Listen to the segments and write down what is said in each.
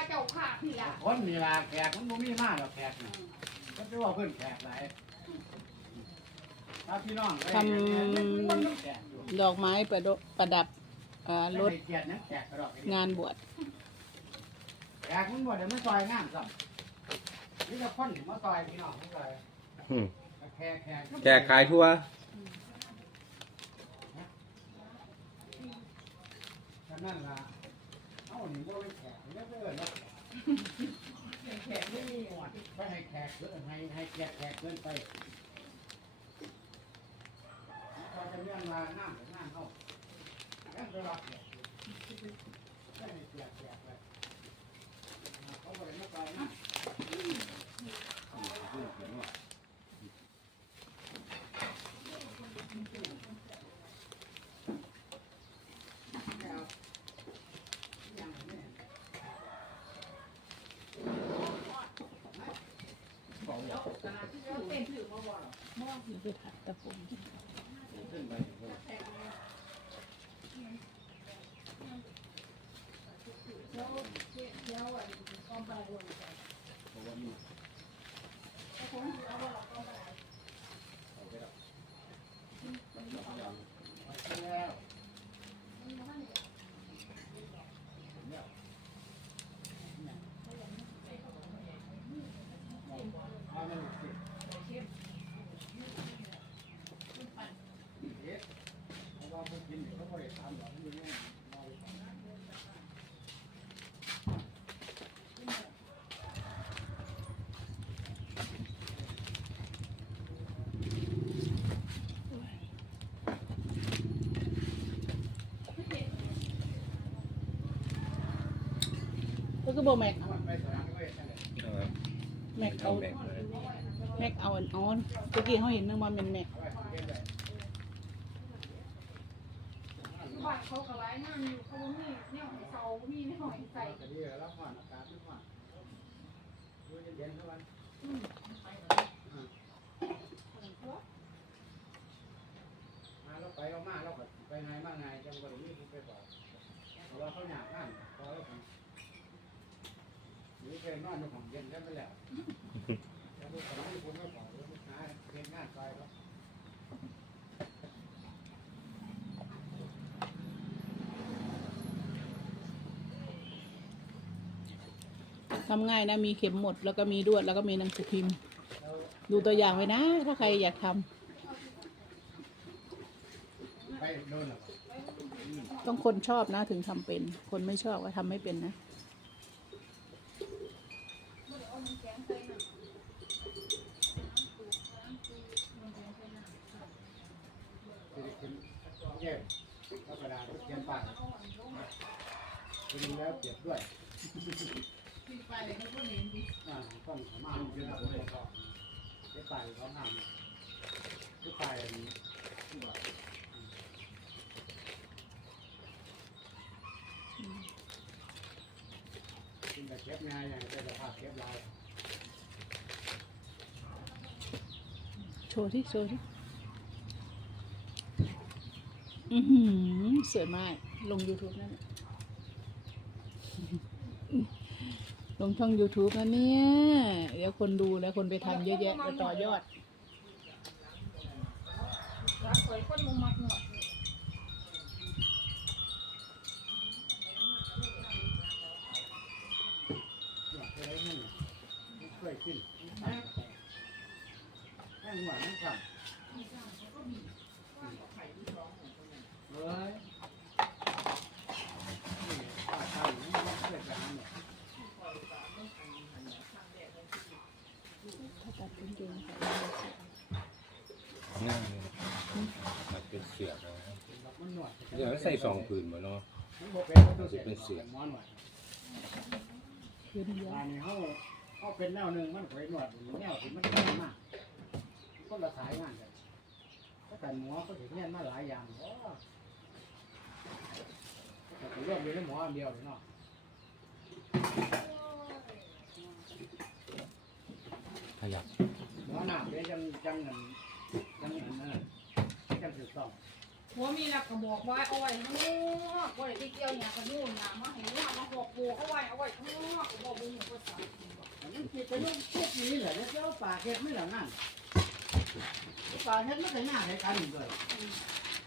ว่าเจ้าภาพนี่ล่ะคนนี่ล่ะแขกมันบ่มีมาหรอกแขกนี่ก็จะว่าเพิ่นแขกหลายถ้าพี่น้องได้ทำคนต้องแขกอยู่ดอกไม้ประดประดับอ่ารถไม่ให้เกียรตินะแขกกระดอกงานบวชแขกมันบ่ได้มาซอยงานซ้ำนี่จะคนที่มาซอยพี่น้องมาซอยอืมแขกแขกแขกขายทั่ว ฉะนั้นล่ะ เอ้าหนี่บ่เป็นแขกนี่เด้อเนาะแขกนี่มีหมดไปให้แขกเกินให้ให้แขกแขกเกินไปพอจะเรื่องมาน้ำกับน้ำเข้าแล้วจะรับแขกไปให้แขกแขกไปเขาบ่ได้มาซอยนะ ไปถักตะปู แล้วเอามาสิเอ๊ะเพราะว่าพวกกินเดี๋ยวเขาบ่ได้ทำหรอกมันอยู่ในรอไว้ก่อน ก็คือโบแม็กเอามันไปสนามเวทนั่นแหละแม็กเอาแบ่งเลยแม็กเอาอันออนเมื่อกี้เขาเห็นนึกว่าเป็นแม็กเอาไว้เก็บไว้บ้านเขาก็หลายงานอยู่เขาบ่มีแนวให้เซาบ่มีแนวให้ใส่แต่นี่แล้วก่อนอากาศมันก่อนดูเย็นๆเท่านั้นมาเราไปเรามาเราก็ไปไหนมาไงจังหวัดนี้ผมไปบอกเพราะว่าเขาอยากนั่นพอแล้วผมนี่ เคยนอนอยู่ของเย็นแล้วไปแล้วแล้วลูกของนี่ผมก็บอกว่าลูกค้าเรียนงานไปแล้วทำง่ายนะ มีเข็มหมด แล้วก็มีดวด แล้วก็มีหนังสือพิมพ์ ดูตัวอย่างไว้นะ ถ้าใครอยากทำไปโดนหรอต้องคนชอบนะ ถึงทำเป็น คนไม่ชอบก็ทำไม่เป็นนะจะได้กิน แย่แล้วกระดาษเขียนป่ากกินแล้วเจ็บด้วยอ่าต้องมาเยอะเลยก็ได้ไปเขาทำได้ไปกินแต่เก็บง่านอย่างเป็นสภาพเก็บลาย โชว์ที่โชว์ที่ อือหือสวยมาก ลง YouTube นั่นน่ะลงช่อง YouTube นะเนี่ย เดี๋ยวคนดูแล้วคนไปทำเยอะแยะไปต่อยอด ร้านสวยคนมุมมักหนวดอยากจะได้นั่นไม่เคยกินแห้งหวานน้ำสั่งเฮ้ยป้าทำนี่ไม่เคยทำเนี่ย ถ้าตัดเป็นเกงใส่ ง่ายเลยมันเป็นเสือกนะ มันหนวด เดี๋ยว ใส่สองผืนมาเนาะมันบ่เป็นมันต้องเป็นเสียงหมอนหวานพื้นเยอะนนี้เขาเขาเป็นแนวหนึ่งมันเคยหนวดแนวที่มันแน่นมากก็ละสายงานเลยก็แต่หมอก็ถึงเงี้ยมาหลายอย่างโอ้แต่ก็รวมอยู่ในหมออันเดียวเลยเนาะขยับหมอหน้าเดี๋ยวจังจังเงินจังเงินนั่นจังสืบต้อง หัวมีหลักกระบอกไว้เอาไว้ข้างนอกไว้ที่เกี่ยวเนี่ยกระนู่นนะมาให้เนี่ยมาหอกบัวเอาไว้เอาไว้ข้างนอกบอกบุญหัวสาวอันนี้คิดไปลูกพวกนี้แหละเนี่ยเจ้าป่าเฮ็ดไม่เหล่านั้นป่าเฮ็ดไม่ได้ง่ายให้กันเลย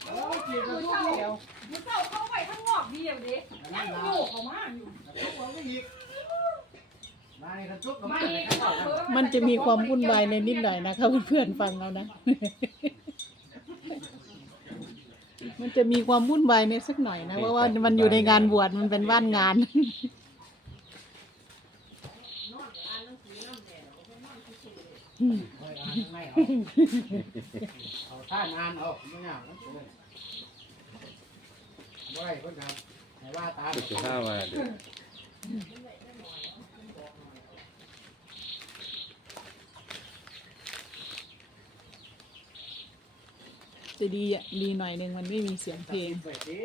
โอ้คิดไปมือลูกเจ้าเดียวมือเจ้าเข้าไว้ข้างนอกเดียวเด็กยังอยู่เขามาอยู่ทุกคนก็อีกมาในกระจุกกับไม่ไม่เขาเผลอมันจะมีความวุ่นวายในนิดหน่อยนะคะเพื่อนๆฟังเอานะ มันจะมีความวุ่นวายในสักหน่อยนะเพราะว่ามันอยู่ในงานบวชมันเป็นบ้านงานไม่เอาเอาท่านานเอาไม่ยากนะบ่ได้คนครับให้ว่าตามก็จะห้ามาเดี๋ยว จะดีอะดีหน่อยหนึ่งมันไม่มีเสียงเพลงไปดี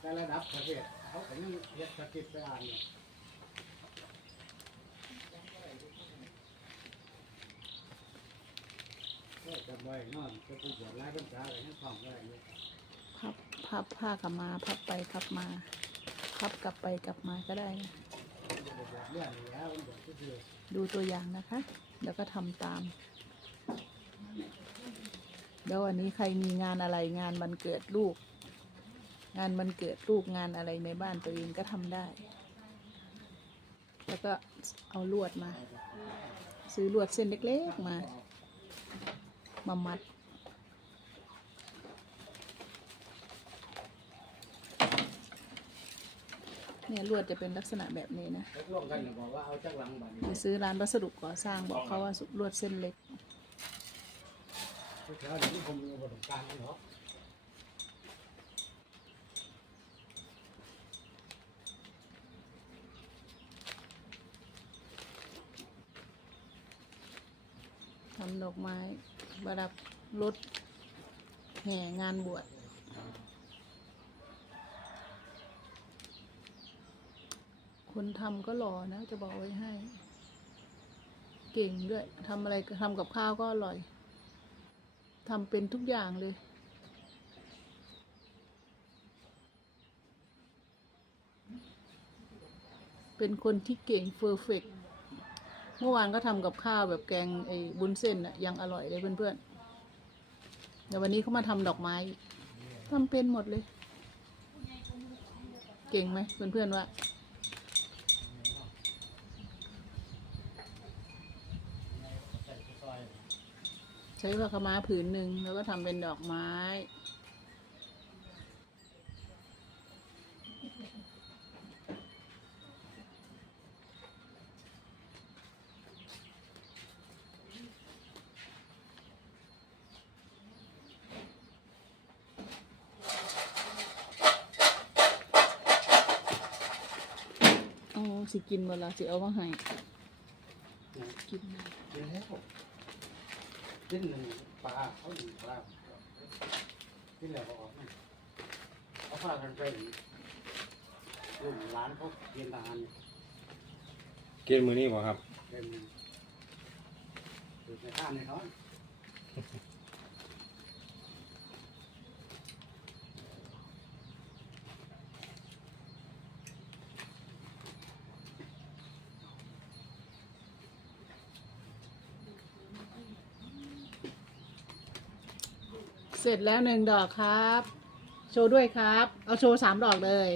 แต่ระดับประเทศเขาก็ยังเฮ็ดสกิปไปอ่านเนี่ยจำไว้นอนก็ผู้บวชหลายพรรษาอะไรนั่นท่องไว้อยู่พับพับผ้ากลับมา พับไปพับมา พับกลับไปกลับมาก็ได้ ดูตัวอย่างนะคะ แล้วก็ทำตาม แล้ววันนี้ใครมีงานอะไรงานวันเกิดลูก งานวันเกิดลูกงานอะไรในบ้านตัวเองก็ทำได้ แล้วก็เอาลวดมา ซื้อลวดเส้นเล็กๆมา มามัดเนี่ยลวดจะเป็นลักษณะแบบนี้นะตกลงกันน่ะบอกว่าเอาจักหลังบัดนี้ไปซื้อร้านวัสดุก่อสร้างบอกเขาว่าลวดเส้นเล็ก พวกเราเดี๋ยวนี้ผมมีประสบการณ์เนาะทำดอกไม้ประดับรถแห่งานบวชคนทำก็หล่อนะ จะบอกไว้ให้ เก่งด้วยทำอะไรทำกับข้าวก็อร่อย ทำเป็นทุกอย่างเลย เป็นคนที่เก่งเฟอร์เฟกเมื่อวานก็ทำกับข้าวแบบแกงไอ้บุญเส้นน่ะยังอร่อยเลยเพื่อนๆเดี๋ยววันนี้เขามาทำดอกไม้ทำเป็นหมดเลย เก่งไหมเพื่อนๆว่า ช้ผ้าขม้าผืนหนึ่งแล้วก็ทำเป็นดอกไม้อ๋อสิกินเวลาสิเอามาให้กินได้เดี๋ยว ให้นหนึ่งปลาเขาหนึ่งปลากินแล้วก็ออกมาเขาพากันไปรุ่นร้านเขาเรียนทหารเกณฑ์มือนี้บ่ครับเป็นอยู่ในท่านในท้อง เสร็จแล้วหนึ่งดอกครับ โชว์ด้วยครับ เอาโชว์สามดอกเลย